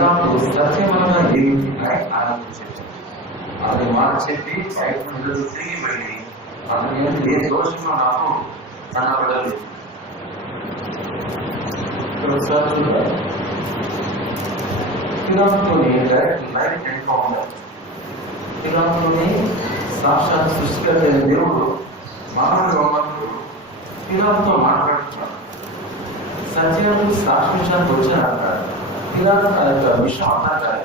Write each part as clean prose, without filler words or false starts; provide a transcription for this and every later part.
పిలాతు సత్యమైన ఏమిటి ఆయనకు చెప్పాడు. అది మాట చెప్పి బయట నిలదు తిరిగి వెళ్ళి అతను ఏ దోషంలో నాకు కనబడలేదు. పిలాతుని డైరెక్ట్ లైఫ్ ఎన్కౌంటర్. పిలాతుని సాక్షాత్ సృష్టికర్త దేవుడు మానవుడు ఉన్నప్పుడు పిలాతుతో మాట్లాడుతున్నాడు. సత్యానికి సాక్షించడానికి వచ్చాక పిలాతు తన యొక్క విషయం అన్నారు.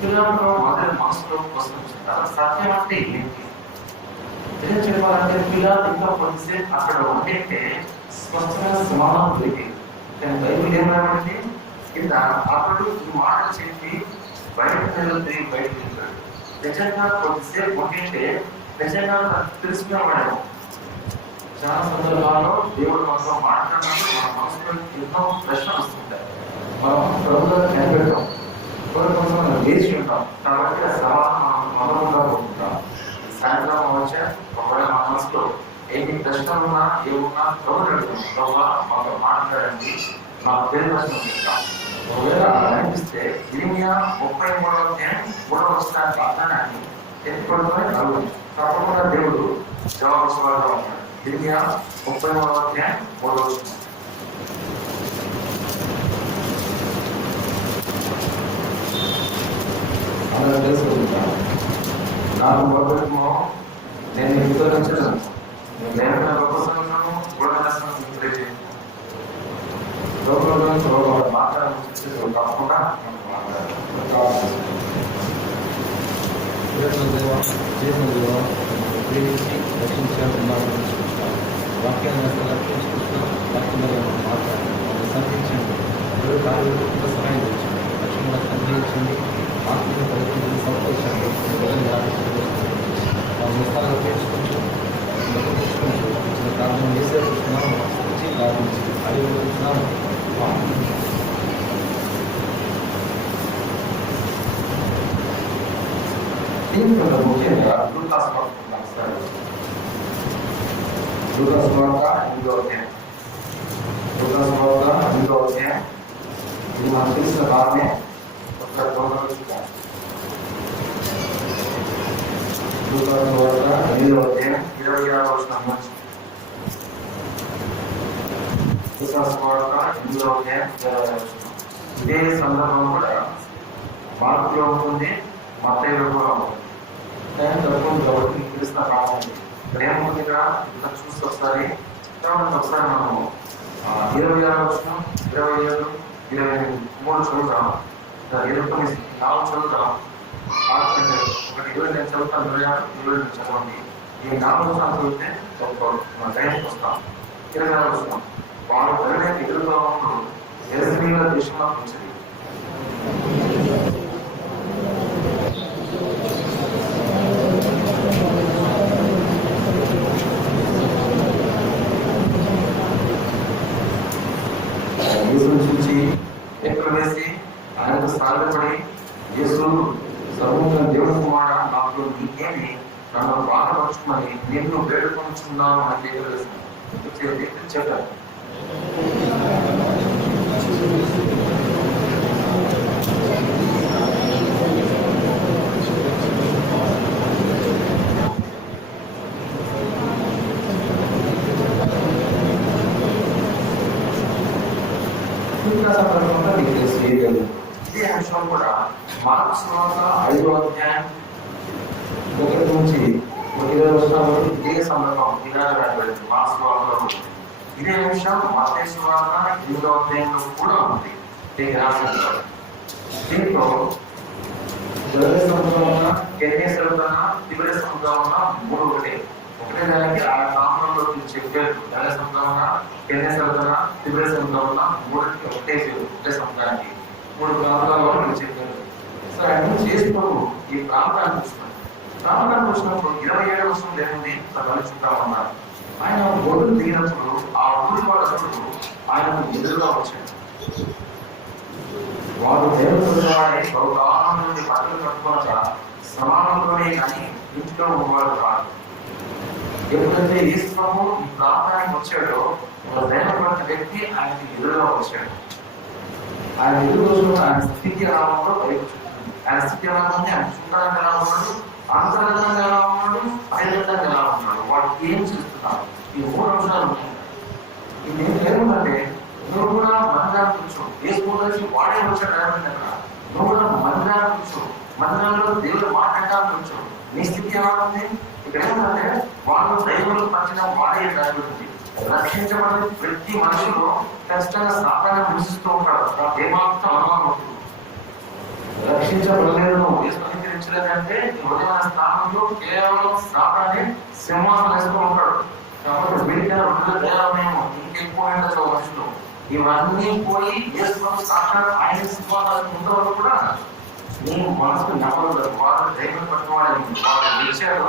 పిలాతులో మొదటి మనసులో వస్తుంది సత్యం అంటే ఏంటి ఏం చెప్పాలంటే పిలాతు ఇంకా కొద్దిసేపు అక్కడ ఉంటే స్పష్టమైన సమాధానం దొరికింది. కానీ బైబిల్ ఏం రాబడింది కింద అతడు ఈ మాట చెప్పి బయటకు తిరిగి బయటకు వెళ్తాడు. నిజంగా కొద్దిసేపు ఉంటే నిజంగా తెలుసుకునేవాడు. చాలా సందర్భాల్లో దేవుడు మనతో మాట్లాడినప్పుడు మన మనసులో ఎన్నో ప్రశ్నలు వస్తుంటాయి. మనం ప్రభుత్వం కనిపెట్టాం, కోసం మనం వేసి ఉంటాం. కాబట్టి ఆ సవాలు మనం మొదలుగా పోతుంటాం. సాయంత్రం వచ్చే ఒకవేళ మన మనసులో ఎన్ని ప్రశ్నలు ఉన్నా ఏమున్నా ప్రభుత్వం అడుగుతాం, ప్రభు మనతో మాట్లాడండి, నాకు పేరు ప్రశ్న చెప్తాం. ఒకవేళ అనిపిస్తే ఇరిమియా 33వ వచనానికి అర్థాన్ని ఎత్తుకోవడమే నలుగురు తప్పకుండా దేవుడు జవాబు సవాలుగా ఉంటాడు. ఇరిమియా 33వ అధ్యాయం 3వ వచనం. అలా తెలుసుకుంటాను. నాకు మొదటిమో నేను వివరించడం నేను గొప్ప సంఘము కూడా తప్పకుండా ప్రేమించి రక్షించాలన్నారు. వాక్యాన్ని రక్షించుకుంటున్నాం. వాక్యంలో మాట్లాడాలి, సంధించండి, ఎవరు కార్యాలు సహాయం చేయండి, లక్ష్యంగా సంధించండి, ఆత్మీయ పరిస్థితులు సంతోషండి, ముస్తాలు పేర్చుకుంటూ ఇచ్చిన ప్రార్థన చేసేస్తున్నాము. వచ్చి ప్రార్థించి అడిగిస్తున్నాము. దీంట్లో ముఖ్యంగా లూకాసు వార్త 8వ అధ్యాయం. ఇది మనకు తెలిసిన భాగమే. లూకాసు వార్త 8వ అధ్యాయం 26వ వచనం నుంచి. లూకాసు వార్త 8వ అధ్యాయం 26వ వచనం. ఇదే సందర్భం కూడా మార్కులో ఉంటుంది, మత్తయిలో కూడా ఉంటుంది. టైం తక్కువ కాబట్టి మీకు తెలిసిన భాగం ప్రేమ ఉంది ఇక్కడ. ఇంకా చూసి ఒకసారి ఒకసారి మనము 26వ వచనం 27, 28 చదువుతాం. 24 చదువుతాం. ఒకటి 20 నేను చదువుతాను, 26, 27 చదవండి. ఈ 4 వచనాలు చదివితే మన టైంకి వస్తాం. 26వ వచనం. వారు ఎవరైనా ఎదురుగా ఉన్నప్పుడు ఎరుసలేము దేశంలో వచ్చింది. చూసి ఎక్కడ వేసి ఆయనకు సాగపడి యేసు సర్వోన్నత దేవుడు కుమారుడా, నాకు నీకేమి నన్ను బాధపరచుమని నిన్ను వేడుకొంచున్నాను అని చెప్పారు. ఇదే అంశం కూడా మార్కు సువార్త 5వ అధ్యాయం 1 నుంచి 20 వచనాల వరకు ఇదే సందర్భం ఇలాగబడింది. మార్కు సువార్తలో ఇదే అంశం మత్తయి సువార్త 8వ అధ్యాయంలో కూడా ఉంది. దీంట్లో జలద సముద్రం ఉన్న, కెర్నేస్ సముద్రం, తిబెరిస్ సముద్రం ఉన్న 3 ఒకటే దానికి ఆ ప్రాంతంలో చెప్పారు. జలద సముద్రం ఉన్న, కెర్నేస్ సముద్రం, తిబెరిస్ సముద్రం ఉన్న 3కి ఒకటే సముద్రానికి 3 ప్రాంతాల్లో చెప్పారు. సో ఆయన చేస్తూ ఈ ప్రాంతాన్ని చూస్తున్నాడు. ప్రాంతాన్ని చూసినప్పుడు 27వ వచనం లేకుంది గమనించుకుంటామన్నారు. ఆయన ఒడ్డు దిగినప్పుడు ఆ ఊరి వాళ్ళందరూ ఆయనకు ఎదురుగా వచ్చాడు. వారు దేవుడు బహుకాలం నుండి బట్టలు కట్టుకోక సమానంలోనే కానీ ఇంట్లో ఉన్నవారు కాదు. ఎప్పుడైతే ఈశ్వరము ఈ ప్రాంతానికి వచ్చాడో ఒక దైవపడిన వ్యక్తి ఆయనకి ఎదురుగా వచ్చాడు. ఆయన ఎదురు రోజులు ఆయన స్థితి ఎలా ఉందో ఆయన స్థితి ఎలా ఉంది, ఆయన చుట్టానికి ఎలా ఉన్నాడు, అంతర్గతంగా ఎలా ఉన్నాడు, బహిర్గతంగా ఎలా ఉన్నాడు, వాటికి ఏం చేస్తున్నారు, ఈ 3 అంశాలు ఉన్నాయి. ఇది ఏముందంటే నువ్వు కూడా మందిరానికి కూర్చో, ఏ స్కూల్ నుంచి వాడే వచ్చాడు అక్కడ, నువ్వు కూడా మందిరానికి కూర్చో, మందిరంలో దేవుడు మాట్లాడడానికి కూర్చో, నీ స్థితి ఎలా ఉంది. ఇక్కడ ఏమంటే వాళ్ళు దైవంలో పంచడం వాడే రాబడుతుంది. రక్షించబడి ప్రతి మనుషులు ఖచ్చితంగా సాధారణ విమర్శిస్తూ ఉంటాడు, ఏమాత్రం అనుమానం ఉంటుంది. రక్షించబడలేదు, నువ్వు స్వీకరించలేదంటే హృదయ స్థానంలో కేవలం సాధారణ సింహాసనం వేస్తూ ఉంటాడు. కాబట్టి వీడికైనా 2 దేవాలయము ఇంకెక్కువ మనుషులు ఇవన్నీ పోయి యేసు సాక్షాత్ ఆయన సింహాసనం ఉన్నవాళ్ళు కూడా నీ మనసుకు నమ్మదు. వాడు దైవం పట్టుకోవాలని వాడు గెలిచాడు.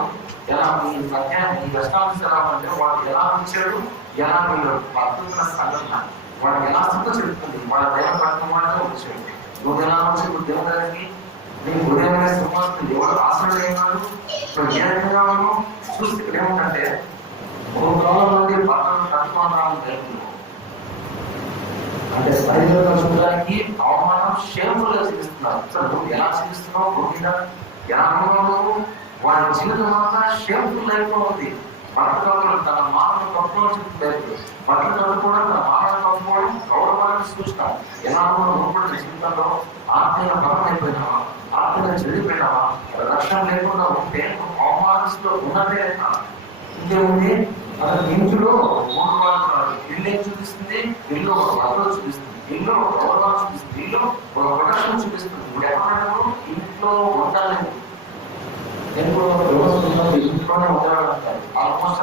ఎలా ఈ సత్యాన్ని ఈ కష్టాలు ఎలా అంటే వాడు ఎలా వచ్చాడు, ఎలా మీరు అద్భుతమైన సంఘటన వాడు ఎలా స్థితి చెప్తుంది, వాడు దైవం పట్టుకోవాలని వచ్చాడు. నువ్వు ఎలా వచ్చి ఇప్పుడు దేవుడానికి నీ హృదయమైన సింహాసనం ఎవరు ఆశ్రయమైనాడు. ఇప్పుడు ఏ రకంగా ఉన్నావు చూస్తే ఇక్కడ ఏమిటంటే 3 కాలం నుండి భర్తను కట్టుకోవడం జరుగుతుంది. అంటే శరీరంగా చూడడానికి అవమానం షేపులుగా చూపిస్తున్నారు. అసలు నువ్వు ఎలా చూపిస్తున్నావు, నువ్వు ఎలా ఉన్నావు, వాడి జీవితం అంతా షేపుల్ లైఫ్ లో ఉంది. భర్తలు తన మానవ కప్పుకోవడం చూపుతారు, భర్తలు కట్టుకోవడం తన మానవ కప్పుకోవడం గౌరవాన్ని సూచిస్తాం. ఎలా ఉన్నప్పుడు జీవితంలో ఆత్మీయ బలం అయిపోయినావా, ఆత్మీయ చెడిపోయినావా, రక్షణ లేకుండా ఉంటే అవమానిస్తూ ఉన్నదే అయినా ఇంకేముంది. అసలు ఇంట్లో 3 వాళ్ళు ఇల్లు ఏం చూపిస్తుంది, ఇల్లు ఒక భర్తలు చూపిస్తుంది, ఇల్లు ఒక గౌరవాన్ని చూపిస్తుంది, ఇల్లు ఒక ప్రొటెక్షన్ చూపిస్తుంది. ఇప్పుడు ఎక్కడైనా ఇంట్లో ఉండాలి, ఇంట్లోనే ఉండాలంటారు. ఆల్మోస్ట్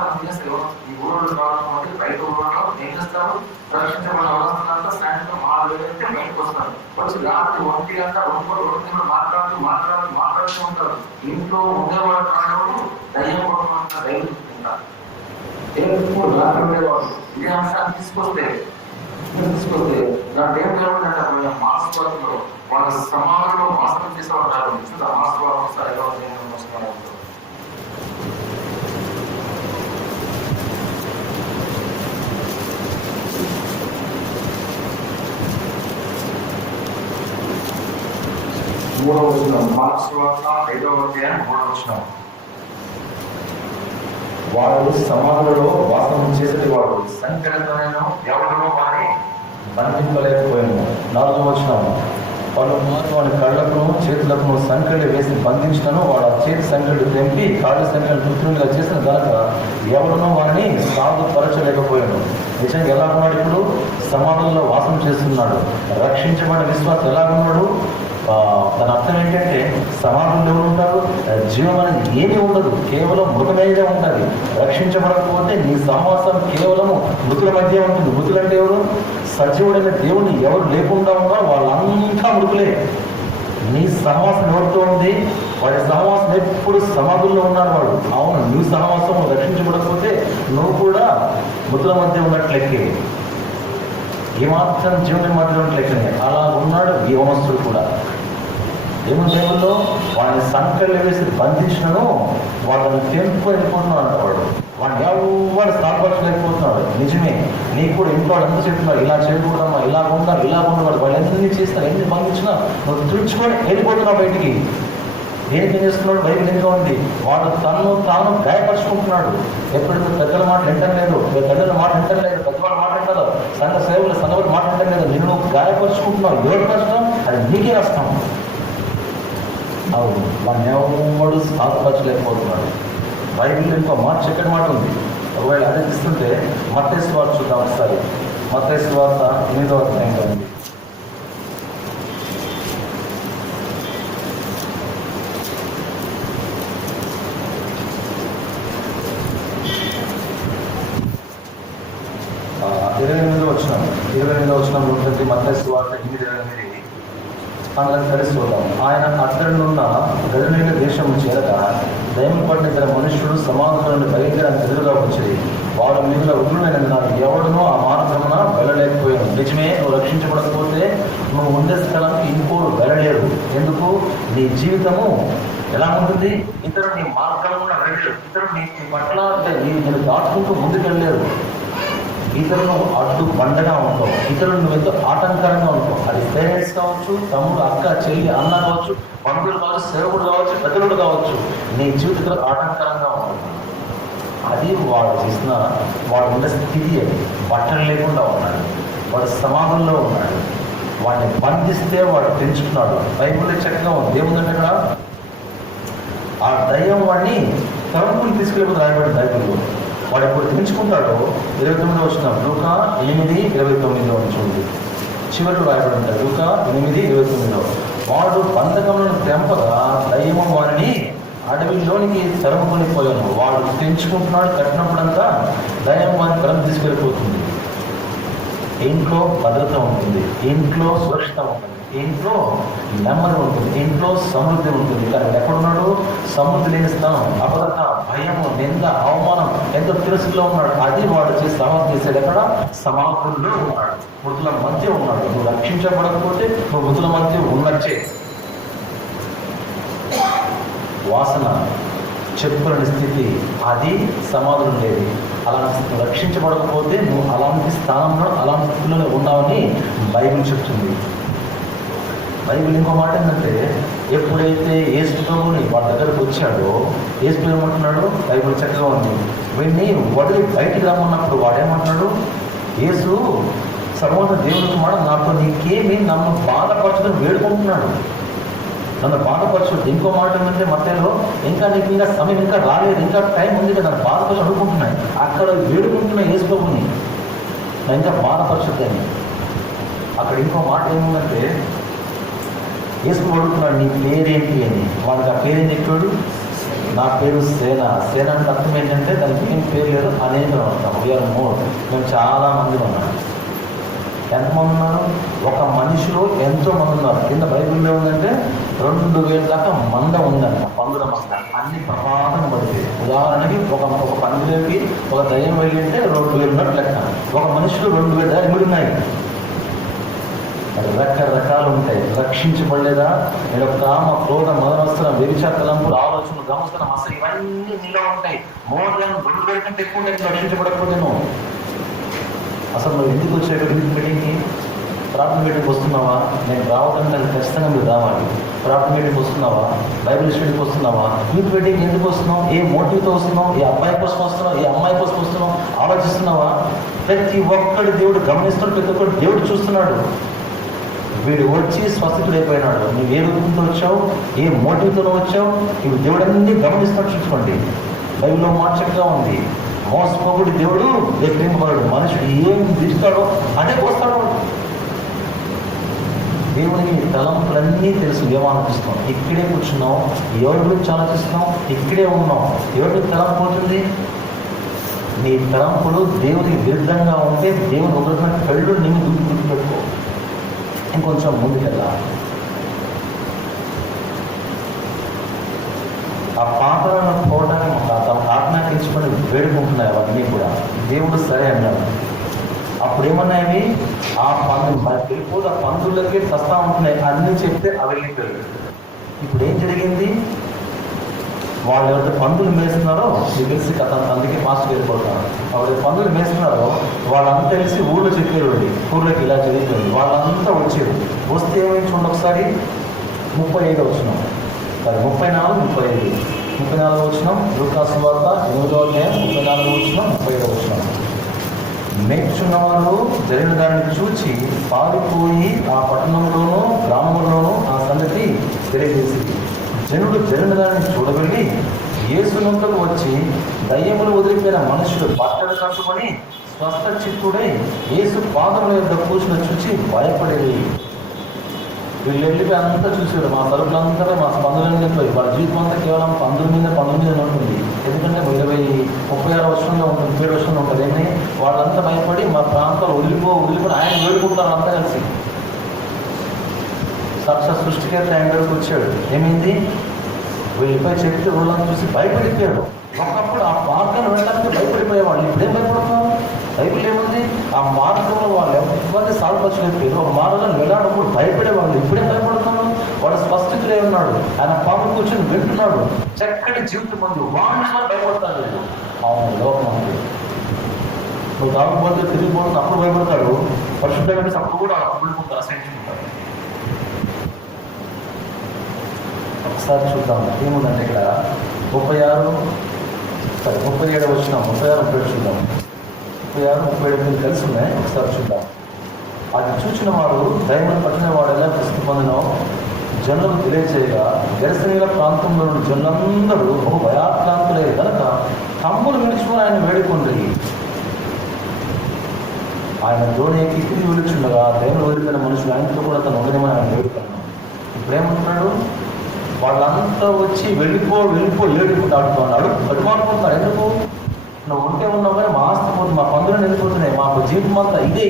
ఈ ఊళ్ళో కావాలి బయట ఊళ్ళో ఏం చేస్తారు, రక్షించబడిన అవసరం సాయంత్రం 6 వేలైతే బయటకు వస్తారు. వచ్చి రాత్రి 1 గంట 2 గంటలు మాట్లాడుతూ ఉంటారు. ఇంట్లో ఉండేవాడు కానివాడు దయ్యం పడుతున్న దైవం చూసుకుంటారు. ఎప్పుడు రాత్రి ఉండేవాడు ఇదే అంశాన్ని తీసుకొస్తే దాంట్లో ఏం జరుగుతుందంటే మాసవాదంలో వాళ్ళ సమాజంలో వాస్తవం చేసేవాడు కాదు. మాసవాదం వస్తారు ఎలా వస్తున్నారు. మూడవ వచనం, మార్క్స్ వార్త 5వ అధ్యాయం 3వ వచనం. వాడు సమాధులలో వాసం చేసేవాడు, సంకటమైన ఎవరినో వారిని బంధింపలేకపోయాను. 4వ వచనం, వాడి కళ్ళకు చేతులకు సంకెళ్ళు వేసి బంధించినను వాడు ఆ చేతి సంకెళ్ళు తెంపి కాళ్ళ సంఖ్యలు పుత్రులుగా చేసిన కనుక ఎవరినో వారిని సాధుపరచలేకపోయాను. నిజంగా ఎలా ఉన్నాడు, ఇప్పుడు సమాధుల్లో వాసం చేస్తున్నాడు. రక్షించబడిన విశ్వాసం ఎలా ఉన్నాడు, దాని అర్థం ఏంటంటే సమాధులు ఎవరు ఉంటారు, జీవం అనేది ఏమీ ఉండదు, కేవలం మృతమేదే ఉంటుంది. రక్షించబడకపోతే నీ సహవాసం కేవలము మృతుల మధ్య ఉంటుంది. మృతులంటే ఎవరు, సజీవుడైన దేవుని ఎవరు లేకుండా ఉన్నారో వాళ్ళంతా మృతులే. నీ సహవాసం ఎవరితో ఉంది, వాడి సహవాసం ఎప్పుడు సమాధుల్లో ఉన్నాడు వాడు. అవును, నీ సహవాసం రక్షించబడకపోతే నువ్వు కూడా మృతుల మధ్య ఉన్నట్లెక్కే, ఏమాత్రం జీవన మధ్యలో ఉన్నట్లెక్కనే. అలా ఉన్నాడు యవనస్తుడు కూడా. దేవుని దేవుల్లో వాడిని సంకళ్ళు వేసి బంధించినను వాళ్ళని తెంపు వెళ్ళిపోతున్నాడు అంటాడు. వాడిని ఎవరు స్థాపరచలేకపోతున్నాడు. నిజమే, నీకు కూడా ఇంట్లో ఎంత చెప్తున్నారు, ఇలా చేయకూడదమ్మా, ఇలా ఉన్నారు, ఇలా ఉన్నవాడు. వాళ్ళు ఎందుకు చేస్తారు, ఎందుకు బంధించినా నువ్వు తుడుచుకొని వెళ్ళిపోతున్నావు బయటికి. దేనికి ఏం చేస్తున్నాడు, బైబిల్ ఎందుకు ఉంది, వాడు తను తాను గాయపరుచుకుంటున్నాడు. ఎప్పుడైతే పెద్దల మాట వింటలేదు, పెద్దల మాట వింటలేదు, పెద్దవాళ్ళ మాట వింటారు, సంఘ సేవలు సంఘాలు మాట వింటలేదు, నిన్ను గాయపరుచుకుంటున్నావు. ఎవరు కష్టం, అది నీకే నష్టం. అవును, వాడిని ఎవడు సాధపరచలేకపోతున్నాడు. బైబిల్ ఇంకో మాట చక్కటి మాట ఉంది. ఒకవేళ అదే ఇస్తుంటే మత్తయి సువార్త చూద్దాం ఒకసారి. మత్తయి సువార్త 8వ అధ్యాయంలో ఉంది. ఇరవై వచనం ఉంటుంది. మత్తయి సువార్త 8:28 అందరం కలిసి చూద్దాం. ఆయన అక్కడనున్న గలిలయ దేశము చేరగా దయ్యం పడిన ఇద్దరు మనుషులు సమాధులను బయలుదేరానికి ఎదురుగా వచ్చేది. వారు మిగిలిన ఉగ్రమైన ఎవడునో ఆ మార్గమున వెళ్ళలేకపోయాను. నిజమే, నువ్వు రక్షించబడకపోతే నువ్వు ఉండే స్థలానికి ఇంకోరు వెళ్ళలేరు. ఎందుకు, నీ జీవితము ఎలా ఉంటుంది, ఇతరులు నీ మార్గంలో వెళ్ళలేరు, ఇతరులు నీ పట్ల నేను దాటుకుంటూ ముందుకు వెళ్ళలేరు. ఇతరులను అడ్డు బండగా ఉంటావు, ఇతరులు నువ్వెంతో ఆటంకరంగా ఉంటావు. అది పేరెంట్స్ కావచ్చు, తమ్ముడు, అక్క, చెల్లి, అన్న కావచ్చు, బంధువులు కావచ్చు, సేవకుడు కావచ్చు, పెద్దలు కావచ్చు. నీ జీవితంలో ఆటంకరంగా ఉంటుంది. అది వాడు చేసిన వాడు ఉండే స్థితి. అది బట్టలు లేకుండా ఉన్నాడు, వాడు సమాధుల్లో ఉన్నాడు. వాడిని బంధిస్తే వాడు పెంచుకున్నాడు. బైబిల్లో చక్కగా ఉంది, ఏముందంటే అక్కడ ఆ దయ్యం వాడిని తలంపులు తీసుకెళ్ళిపోతే రాయబడి బైబిల్లో. వాడు ఎప్పుడు పెంచుకుంటాడో 29 వచ్చిన లూకా 8:29 చూడండి, చివరిలో రాయబడి ఉంటాడు. లూకా 8:29 వాడు బంధకములను తెంపగా దయ్యము వారిని అడవిలోనికి తరుముకొని పోయాను. వాడు పెంచుకుంటున్నాడు, కట్టినప్పుడంతా దయ్యం వారిని తరం తీసుకెళ్ళిపోతుంది. ఇంట్లో భద్రత ఉంటుంది, ఇంట్లో సురక్షిత ఉంటుంది, ఇంట్లో నెమ్మది ఉంటుంది, ఇంట్లో సమృద్ధి ఉంటుంది. కానీ ఎక్కడున్నాడు? సమృద్ధి లేని స్థానం, అభద్రత, భయము, నింద, అవమానం, ఎంతో తిరస్సులో ఉన్నాడు. అది వాడు చేసి సమాధి చేసేది ఎక్కడ? సమాధుల్లో ఉన్నాడు, మృతుల మధ్య ఉన్నాడు. నువ్వు రక్షించబడకపోతే నువ్వు మృతుల మధ్య ఉన్నచ్చే. వాసన, చెప్పుకోలేని స్థితి, అది సమాధులు లేదు. అలాంటి రక్షించబడకపోతే నువ్వు అలాంటి స్థానంలో, అలాంటి స్థితిలోనే ఉన్నావని బైబిల్ చెప్తుంది. బైబిల్ ఇంకో మాట ఏంటంటే, ఎప్పుడైతే యేసు ప్రభువుని వాడి దగ్గరకు వచ్చాడో, యేసు ప్రభు ఏమంటున్నాడు? బైబిల్ చక్కగా ఉంది, వీడిని వదిలి బయటికి రమ్మన్నప్పుడు వాడేమంటున్నాడు? యేసు సర్వోన్నత దేవుని మాట, నాతో నీకేమి, నన్ను బాధపరచదని వేడుకుంటున్నాడు. నన్ను బాధపరచు. ఇంకో మాట ఏంటంటే మత్తయిలో, ఇంకా నీకు ఇంకా సమయం ఇంకా రాలేదు, ఇంకా టైం ఉంది కదా, నన్ను బాధపరచు అనుకుంటున్నాయి. అక్కడ వేడుకుంటున్నా యేసు ప్రభుని, నా ఇంకా బాధపరచుద్దని. అక్కడ ఇంకో మాట ఏముందంటే, యేసు అడుగుతున్నాడు నీ పేరేంటి అని. వాడికి ఆ పేరేం చెప్పాడు? నా పేరు సేన. సేన అంటే అర్థం ఏంటంటే దానికి ఏం పేరు లేదు, అనేకం ఉంటాం. వీఆర్ మోర్, మేము చాలా మంది ఉన్నాం. ఎంతమంది ఉన్నారు? ఒక మనిషిలో ఎంతో మంది ఉన్నారు. కింద బైబిల్లో ఉందంటే 2000 దాకా మంద ఉందంట, పందుల మంద. అన్ని ప్రమాదం పడితే, ఉదాహరణకి ఒక పందులోకి ఒక దయ్యం వెళ్ళింటే 2000 ఉన్నట్టు లెక్క. ఒక మనిషిలో 2000 దాకా ఉన్నాయి. రకరకాలు ఉంటాయి. రక్షించబడలేదా? నేను కామ, క్రోధ, మదవస్త్రం, వ్యభిచార తలంపులు, ఆలోచనలు, గమస్తనం, అసలు ఇవన్నీ నీలో ఉంటాయి. మోర్ దాన్ 2000 కంటే ఎక్కువ నేను రక్షించబడకపోతే నువ్వు అసలు నువ్వు ఎందుకు వచ్చాడు? మీటింగ్కి, ప్రార్థన మీటింగ్కి వస్తున్నావా? నేను రావడం నాకు ఖచ్చితంగా మీరు రావాలి. ప్రార్థన మీటింగ్కి వస్తున్నావా? బైబిల్ స్టడీకి వస్తున్నావా? యూత్ మీటింగ్ ఎందుకు వస్తున్నావు? ఏ మోటివ్తో వస్తున్నావు? ఏ అబ్బాయి కోసం వస్తున్నావు? ఏ అమ్మాయి కోసం వస్తున్నావు? ఆలోచిస్తున్నావా? ప్రతి ఒక్కడి దేవుడు గమనిస్తున్నాడు, ప్రతి ఒక్కటి దేవుడు చూస్తున్నాడు. వీడు వచ్చి స్వస్థతుడైపోయినాడు. నువ్వు ఏ రూపంతో వచ్చావు, ఏ మోటివ్తో వచ్చావు, ఇవి దేవుడు అన్నీ గమనిస్తున్నాడు. చూసుకోండి, బైబిల్లో మాట చక్కగా ఉంది, మోసపోకుడు దేవుడు వ్యక్తింపబడు. మనుషుడు ఏం తీస్తాడో అదే వస్తాడు. దేవునికి తలంపులన్నీ తెలుసు. ఏం ఆలోచిస్తున్నాం? ఇక్కడే కూర్చున్నాం, ఎవరి గురించి ఆలోచిస్తున్నాం? ఇక్కడే ఉన్నాం. ఎవరికి తలంపు అవుతుంది? నీ తలంపులు దేవునికి విరుద్ధంగా ఉంటే దేవుని ఒకరిన కళ్ళు నిన్ను గుర్తుపెట్టుకో. ఇంకొంచెం ముందుకెళ్ళాలి. ఆ పాత్రలను పోవడానికి ఆజ్ఞాపించుకొని వేడుకుంటున్నాయి అవన్నీ కూడా. దేవుడు సరే అన్నాడు. అప్పుడు ఏమన్నాయి? ఆ పందులు వెళ్ళిపోతే ఆ పందులకి వస్తూ ఉంటున్నాయి. అన్నీ చెప్తే అవి వెళ్ళిపోయారు. ఇప్పుడు ఏం జరిగింది? వాళ్ళు ఎవరైతే పందులు మేస్తున్నారో మీకు తెలిసి కథ, అందుకే మాస్టర్ వెళ్ళిపోతారు. ఎవరైతే పందులు మేస్తున్నారో వాళ్ళంతా తెలిసి ఊళ్ళో చెప్పేవాడి, ఊళ్ళోకి ఇలా జరిగిపోయింది. వాళ్ళంతా వచ్చారు. వస్తే ఏమైంది చూడండి ఒకసారి. 35 వచ్చినాం, సరే 34, 35, 34 వచ్చినాం. లూకా సువార్త 8వ అధ్యాయం 34 వచ్చినాం, 35 వచ్చినాం. మేచున్న వాళ్ళు జరిగిన దాన్ని చూచి పారిపోయి ఆ పట్టణంలోనూ గ్రామంలోనూ ఆ సంగతి తెలియజేసింది. జనుడు జరిగిన దాన్ని చూడగలిగి యేసునంతకు వచ్చి దయ్యములు వదిలిపోయిన మనుషులు బట్టలు కట్టుకొని స్వస్థ చిత్తుడై యేసు పాదముల యొక్క కూర్చుని చూసి భయపడేది. వీళ్ళు వెళ్ళిపోయి అంతా చూసాడు. మా తలుపులంతా మా పందులన్నీ వెళ్ళిపోయి వాళ్ళ జీవితం అంతా కేవలం పందుల మీద ఉంటుంది. ఎందుకంటే 36 వర్షంలో ఉంటుంది, 7 వర్షంలో ఉంటుంది. ఏమని వాళ్ళంతా భయపడి మా ప్రాంతాలు వదిలిపోయి ఆయన వేడుకుంటారు అంతా కలిసి. సాక్షాత్ సృష్టికర్త ఆయన దగ్గరకు వచ్చాడు. ఏమైంది? వీళ్ళపై చెప్తే వాళ్ళని చూసి భయపడిపోయాడు. ఒకప్పుడు ఆ మార్గం వెళ్ళడానికి భయపడిపోయేవాళ్ళు. ఇప్పుడేం భయపడుతున్నారు? బైబిల్ ఏముంది? ఆ మార్గంలో వాళ్ళు ఎవరిని సాల్పరచలేదు. ఒక మార్గంలో వెళ్ళాడప్పుడు భయపడేవాళ్ళు. ఇప్పుడేం భయపడుతున్నారు? వాడు స్పష్టతలే ఉన్నాడు. ఆయన పాపం కూర్చొని వింటున్నాడు. చక్కటి జీవితం ఉంది. వాళ్ళు భయపడతారు. అవును, లోకం ఉంది. నువ్వు తాగుపోతే తిరిగిపోతుంది అప్పుడు భయపడతాడు, పరిశుద్ధంగా అప్పుడు కూడా ఉండిపోతారు, అసహించుకుంటారు. ఒకసారి చూద్దాం ఏముందంటే ఇక్కడ 37 వచ్చినాం, 36 చూద్దాం. 36, 37 కలిసి ఉన్నాయి. ఒకసారి చూద్దాం. అది చూసిన వాడు దైవం పట్టిన వాడు ఎలా క్రీస్తు పొందినో జనులకు తెలియచేయగా గెరసనీల ప్రాంతంలో నుండి జనులందరూ బహు భయాక్రాంతులే కనుక తమ్ముడు విడుచుకుని ఆయన వేడుకుంది. ఆయన ధోని తిరిగి విలుచుండగా దేవుడు వదిలిపోయిన మనుషులు ఆయనతో కూడా తను ఉండదేమని ఆయన వేడుకున్నాడు. ఇప్పుడేమంటున్నాడు? వాళ్ళంతా వచ్చి వెళ్ళిపో ఏడుకుంటూ ఆడుతున్నాడు, అడుమాడుకుంటున్నారు. ఎందుకు? నువ్వు ఉంటే ఉన్నావు కానీ మా ఆస్తి పోతుంది, మా పనులను వెళ్ళిపోతున్నాయి, మాకు జీవితం అంతా ఇదే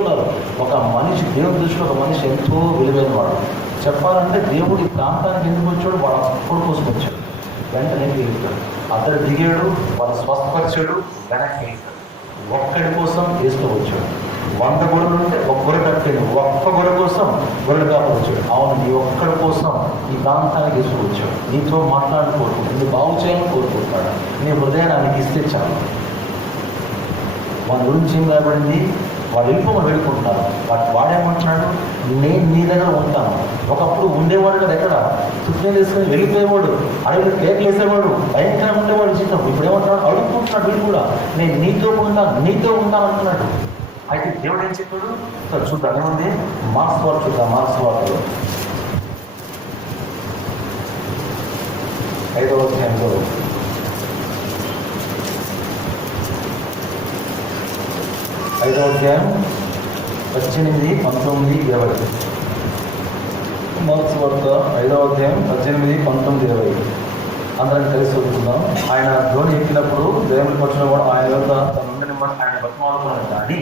ఉన్నారు. ఒక మనిషి దేవుని దృష్టిలో ఒక మనిషి ఎంతో విలువైన వాడు. చెప్పాలంటే దేవుడు ఈ ప్రాంతానికి ఎందుకు వచ్చాడు? వాళ్ళ అప్పుడు కోసం వచ్చాడు. వెంటనే వెళ్ళిపోయాడు. అతడు దిగాడు, వాళ్ళు స్వస్థపరిచాడు, వెనక్కి వెళ్ళాడు. ఒక్కడి కోసం వేస్తూ వచ్చాడు. 100 గొర్రెలు ఉంటే ఒక గొర్రె కట్టాడు, ఒక్క గొర్రె కోసం గొర్రె కాపాడు. అవును, నీ ఒక్కడి కోసం ఈ ప్రాంతానికి తీసుకువచ్చాడు. నీతో మాట్లాడాలని కోరుకుంటాడు, నీ బాగు చేయాలని కోరుకుంటాడు. నీ హృదయాన్ని ఆయనకి ఇస్తే చాలు. వాళ్ళ గురించి ఏం రాబడింది? వాళ్ళు వెళ్ళిపోమని వెళ్ళుకుంటున్నారు. వాడేమంటున్నాడు? నేను నీ దగ్గర ఉంటాను. ఒకప్పుడు ఉండేవాడు కదా, ఎక్కడ చుట్టూ తీసుకొని వెళ్ళిపోయేవాడు, అడవిలో కేకలు వేసేవాడు, భయంకరంగా ఉండేవాడు జీవితం. ఇప్పుడు ఏమంటున్నాడు? అడుగుకుంటున్నాడు వీళ్ళు కూడా, నేను నీతో ఉంటాను అంటున్నాడు. అయితే దేవుడు ఏం చెప్పాడు? సరే చూద్దాం ఏముంది. మార్క్స్ వార్త చూద్దాం. మార్క్స్ వార్తలో 5వ అధ్యాయంలో 5వ అధ్యాయం 18, 19, 20. మార్క్స్ వార్త 5వ అధ్యాయం 18, 19, 20 అందరం కలిసి చదువుకుందాం. ఆయన ధోని ఎక్కినప్పుడు దేవుని వచ్చిన వాడు ఆయన యొక్క తన ఉండని ఆయన బతుమాలుకున్నాడు. కానీ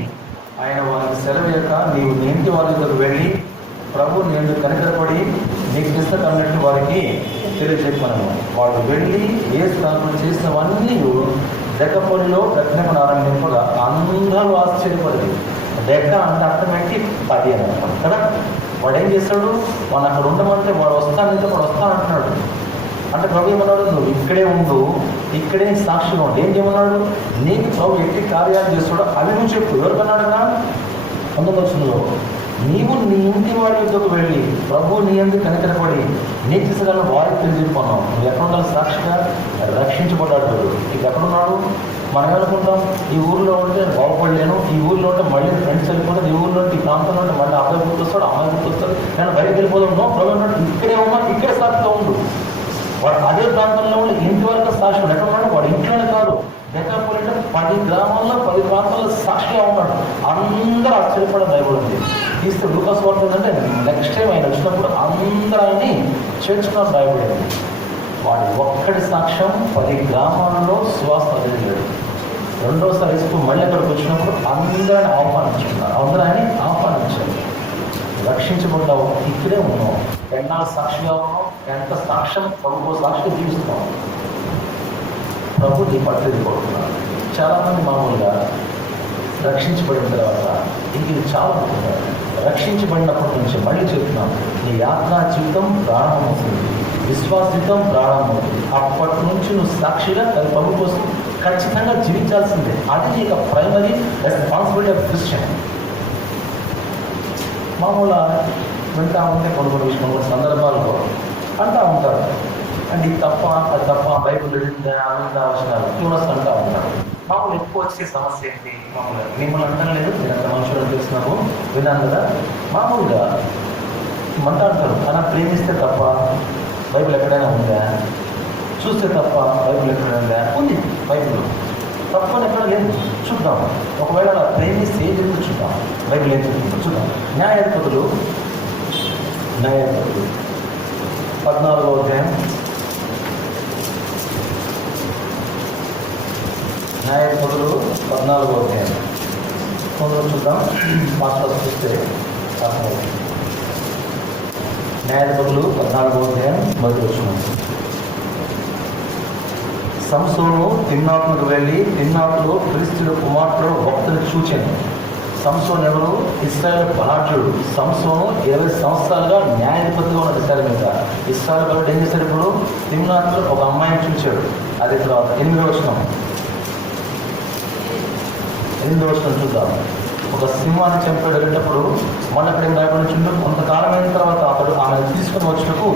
ఆయన వారికి సెలవేయక నీవు నీ ఇంటి వారి దగ్గరకు వెళ్ళి ప్రభు నేను కనికరపడి నీకు పుస్తకం అన్నట్టు వారికి తెలియజేయమన్నాను. వాళ్ళు వెళ్ళి ఏ స్థానంలో చేసినవన్నీ డెక్కపొడిలో దక్షిణపడాలని నింపగా అందరూ ఆశ్చర్యపడలేదు. డెక్క అంటే అర్థమేంటి? 10 అని అనమాట కదా. వాడు ఏం చేస్తాడు? వాడు అక్కడ ఉండమంటే వాడు వస్తానంటున్నాడు. అంటే ప్రభు ఏమన్నాడు? నువ్వు ఇక్కడే ఉండు, ఇక్కడే సాక్షిగా ఉండు. ఏం చేయమన్నాడు? నీకు ప్రభు ఎట్టి కార్యాలు చేస్తాడో అవి నువ్వు చెప్పు. ఎవరికన్నాడుగా? 19 నీవు నీ ఇంటి వారి యొద్దకు వెళ్ళి ప్రభు నీ ఎందుకు కనికరపడి నీ తీసుకెళ్ళిన వారికి తెలియజెప్పుకున్నావు. నువ్వు ఎక్కడ ఉండాలి? సాక్షిగా రక్షించబడ్డాడు. ఇది ఎక్కడున్నాడు? మనం ఏమనుకుంటాం? ఈ ఊరిలో ఉంటే బాగుపడలేను, ఈ ఊరిలో ఉంటే మళ్ళీ ఫ్రెండ్స్ వెళ్ళిపోతాడు, ఈ ఊరిలో ఉంటే ఈ ప్రాంతంలో ఉంటే మళ్ళీ అబ్బాయి గుర్తొస్తాడు, అమ్మాయి గుర్తొస్తాడు, నేను బయటకు వెళ్ళిపోతాను. ప్రభు అన్నాడు ఇక్కడే ఉన్నా, ఇక్కడే సాక్షిగా ఉండు. వాడు అదే ప్రాంతంలో ఉండి ఇంటి వరకు సాక్షి ఎక్కడ ఉన్నాడు? వాడు ఇంట్లోనే కాదు, డెకాపోలిలో 10 గ్రామాల్లో 10 ప్రాంతాల్లో సాక్షిగా ఉన్నాడు. అందరూ ఆశ్చర్యపడడం భయపడింది. తీస్తే లూకాస్ వార్త ఏంటంటే నెక్స్ట్ టైం ఆయన వచ్చినప్పుడు అందరూ ఆయన్ని చేర్చుకోవడం భయపడింది. వాడు ఒక్కడి సాక్ష్యం 10 గ్రామాల్లో సువాస వదిలేడు. రెండోసారి వేసుకుని మళ్ళీ అక్కడికి వచ్చినప్పుడు అందరూ ఆయన ఆహ్వానించారు. రక్షించబడ్డావు, ఇక్కడే ఉన్నావు, ఎన్నాళ్ళు సాక్షిగా ఉన్నావు, ఎంత సాక్ష్యం ప్రభుత్వ సాక్షిగా జీవిస్తున్నావు. ప్రభు నీ పట్ల కోరుతున్నాడు. చాలామంది మామూలుగా రక్షించబడిన తర్వాత ఇది చాలా ఉంటున్నారు. రక్షించబడినప్పటి నుంచి మళ్ళీ చెప్తున్నాను, నీ యాత్రా జీవితం ప్రారంభమవుతుంది, విశ్వాస జీవితం ప్రారంభమవుతుంది. అప్పటి నుంచి నువ్వు సాక్షిగా ప్రభు కోసం ఖచ్చితంగా జీవించాల్సిందే. అది నీకు ప్రైమరీ రెస్పాన్సిబిలిటీ ఆఫ్ క్రిస్టియన్. మామూలుగా వింటా ఉంటే కొన్ని సందర్భాల్లో అంటూ ఉంటారు, అంటే ఇది తప్ప అది తప్ప, బైబుల్ అంతా అవసరాలు ట్యూనర్స్ అంటూ ఉంటారు. మామూలు ఎక్కువ వచ్చే సమస్య ఏంటి? మామూలుగా మిమ్మల్ని అంటాను లేదు, నేను అంత మనుషులు తెలిసినాము విన్నాను కదా. మామూలుగా మంట అంటారు, అలా ప్రేమిస్తే తప్ప బైబిల్ ఎక్కడైనా ఉందా? చూస్తే తప్ప బైబిల్ ఎక్కడైనా ఉందా? ఉంది బైబిల్. తప్పని ఎక్కడ లేదు, చూద్దాం. ఒకవేళ ప్రేమిస్తే ఏం చెప్తే చూద్దాం, బైబిల్ ఏం చెప్తుందో చూద్దాం. న్యాయాధిపతులు 14వ అధ్యాయం, న్యాయాధిపతులు 14వ అధ్యాయం కొందరు చూద్దాం. మాస్టర్ చూస్తే న్యాయాధిపతులు 14వ అధ్యాయం మొదటి వచనం. సంసోను తిమ్నాతుకు వెళ్ళి తిమ్నాతులో ఫిలిష్తీయుల కుమార్తెలు భక్తులు చూచాను. సంసోను ఎవరు? ఇశ్రాయేలు బలాఢ్యుడు. సంసోను 20 సంవత్సరాలుగా న్యాయాధిపతిగా ఉన్న ఇశ్రాయేలు మీద. ఇశ్రాయేలు కాబట్టి ఏం చేశాడు? ఇప్పుడు తిమ్నాతులో ఒక అమ్మాయిని చూశాడు. అది తర్వాత 8వ వచనం. 8వ వచనం చూద్దాం. ఒక సింహాన్ని చంపాడు వెళ్ళేటప్పుడు మళ్ళీ అక్కడ ఏం రాయబడి కొంతకాలం అయిన తర్వాత అతడు ఆమెను తీసుకుని వచ్చినప్పుడు